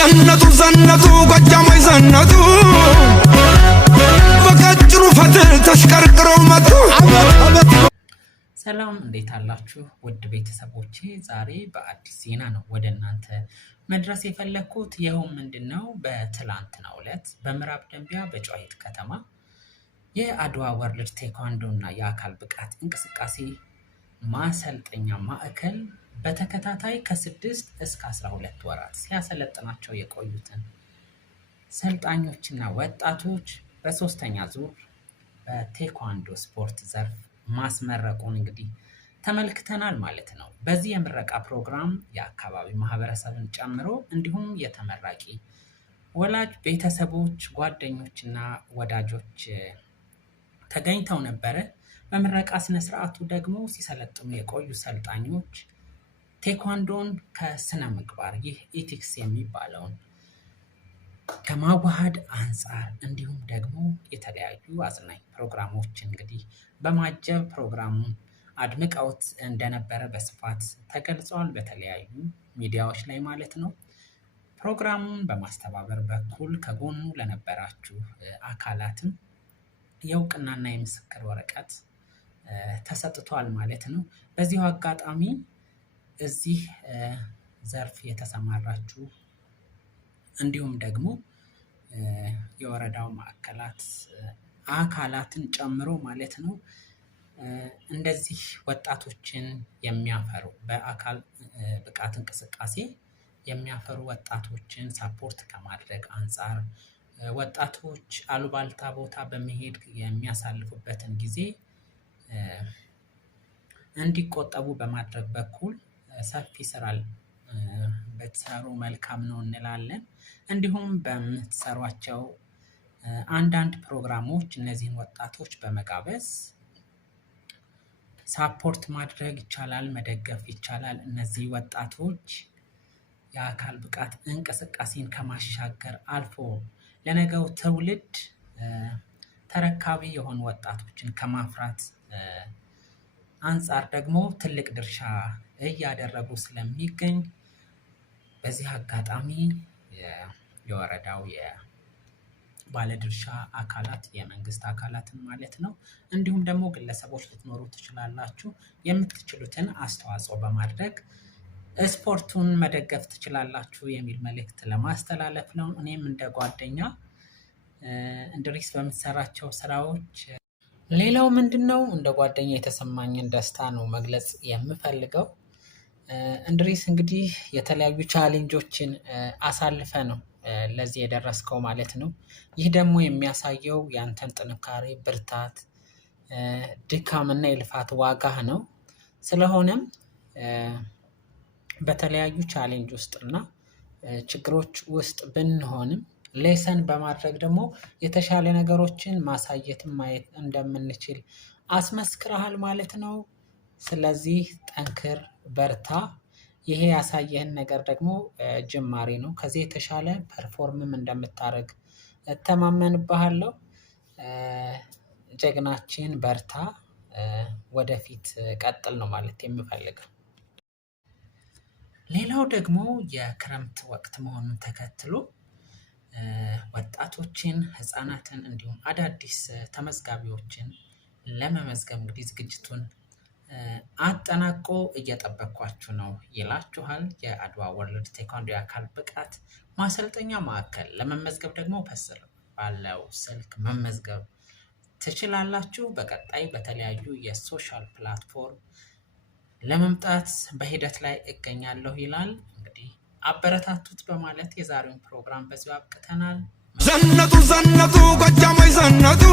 ዘነቱ ጎጃሞይ ዘነቱ በቀጭኑ ፈትል ተሽከርክረው መጡ። ሰላም እንዴት አላችሁ ውድ ቤተሰቦቼ? ዛሬ በአዲስ ዜና ነው ወደ እናንተ መድረስ የፈለኩት። ይኸው ምንድነው በትላንትናው ዕለት በምዕራብ ደንቢያ በጨዋሂት ከተማ የአድዋ ወርልድ ቴኳንዶ እና የአካል ብቃት እንቅስቃሴ ማሰልጠኛ ማዕከል በተከታታይ ከ6 እስከ 12 ወራት ሲያሰለጥናቸው የቆዩትን ሰልጣኞችና ወጣቶች በሶስተኛ ዙር በቴኳንዶ ስፖርት ዘርፍ ማስመረቁን እንግዲህ ተመልክተናል ማለት ነው። በዚህ የምረቃ ፕሮግራም የአካባቢ ማህበረሰብን ጨምሮ እንዲሁም የተመራቂ ወላጅ ቤተሰቦች፣ ጓደኞችና ወዳጆች ተገኝተው ነበረ። በምረቃ ስነ ስርዓቱ ደግሞ ሲሰለጥኑ የቆዩ ሰልጣኞች ቴኳንዶን ከስነ ምግባር ይህ ኢቲክስ የሚባለውን ከማዋሃድ አንጻር እንዲሁም ደግሞ የተለያዩ አዝናኝ ፕሮግራሞች እንግዲህ በማጀብ ፕሮግራሙን አድምቀውት እንደነበረ በስፋት ተገልጿል፣ በተለያዩ ሚዲያዎች ላይ ማለት ነው። ፕሮግራሙን በማስተባበር በኩል ከጎኑ ለነበራችሁ አካላትም የእውቅናና የምስክር ወረቀት ተሰጥቷል ማለት ነው። በዚሁ አጋጣሚ እዚህ ዘርፍ የተሰማራችሁ እንዲሁም ደግሞ የወረዳው ማዕከላት አካላትን ጨምሮ ማለት ነው እንደዚህ ወጣቶችን የሚያፈሩ በአካል ብቃት እንቅስቃሴ የሚያፈሩ ወጣቶችን ሳፖርት ከማድረግ አንጻር ወጣቶች አሉባልታ ቦታ በመሄድ የሚያሳልፉበትን ጊዜ እንዲቆጠቡ በማድረግ በኩል ሰፊ ስራ በተሰሩ መልካም ነው እንላለን። እንዲሁም በምትሰሯቸው አንዳንድ ፕሮግራሞች እነዚህን ወጣቶች በመጋበዝ ሳፖርት ማድረግ ይቻላል፣ መደገፍ ይቻላል። እነዚህ ወጣቶች የአካል ብቃት እንቅስቃሴን ከማሻገር አልፎ ለነገው ትውልድ ተረካቢ የሆኑ ወጣቶችን ከማፍራት አንጻር ደግሞ ትልቅ ድርሻ እያደረጉ ስለሚገኝ በዚህ አጋጣሚ የወረዳው የባለድርሻ አካላት የመንግስት አካላትን ማለት ነው እንዲሁም ደግሞ ግለሰቦች ልትኖሩ ትችላላችሁ፣ የምትችሉትን አስተዋጽኦ በማድረግ ስፖርቱን መደገፍ ትችላላችሁ የሚል መልእክት ለማስተላለፍ ነው። እኔም እንደ ጓደኛ እንድሪስ በምትሰራቸው ስራዎች ሌላው ምንድነው እንደ ጓደኛ የተሰማኝን ደስታ ነው መግለጽ የምፈልገው። እንድሪስ እንግዲህ የተለያዩ ቻሌንጆችን አሳልፈ ነው ለዚህ የደረስከው ማለት ነው። ይህ ደግሞ የሚያሳየው ያንተን ጥንካሬ፣ ብርታት፣ ድካምና የልፋት ዋጋህ ነው። ስለሆነም በተለያዩ ቻሌንጅ ውስጥ እና ችግሮች ውስጥ ብንሆንም ሌሰን በማድረግ ደግሞ የተሻለ ነገሮችን ማሳየትም ማየት እንደምንችል አስመስክረሃል ማለት ነው። ስለዚህ ጠንክር፣ በርታ። ይሄ ያሳየህን ነገር ደግሞ ጅማሬ ነው። ከዚህ የተሻለ ፐርፎርምም እንደምታደርግ እተማመንብሃለሁ። ጀግናችን በርታ፣ ወደፊት ቀጥል ነው ማለት የምፈልገው። ሌላው ደግሞ የክረምት ወቅት መሆኑን ተከትሎ ወጣቶችን፣ ህፃናትን እንዲሁም አዳዲስ ተመዝጋቢዎችን ለመመዝገብ እንግዲህ ዝግጅቱን አጠናቆ እየጠበኳችሁ ነው ይላችኋል የአድዋ ወርልድ ቴኳንዶ የአካል ብቃት ማሰልጠኛ ማዕከል። ለመመዝገብ ደግሞ ከስር ባለው ስልክ መመዝገብ ትችላላችሁ። በቀጣይ በተለያዩ የሶሻል ፕላትፎርም ለመምጣት በሂደት ላይ እገኛለሁ ይላል። እንግዲህ አበረታቱት በማለት የዛሬውን ፕሮግራም በዚሁ አብቅተናል። ዘነቱ ጎጃሞይ ዘነቱ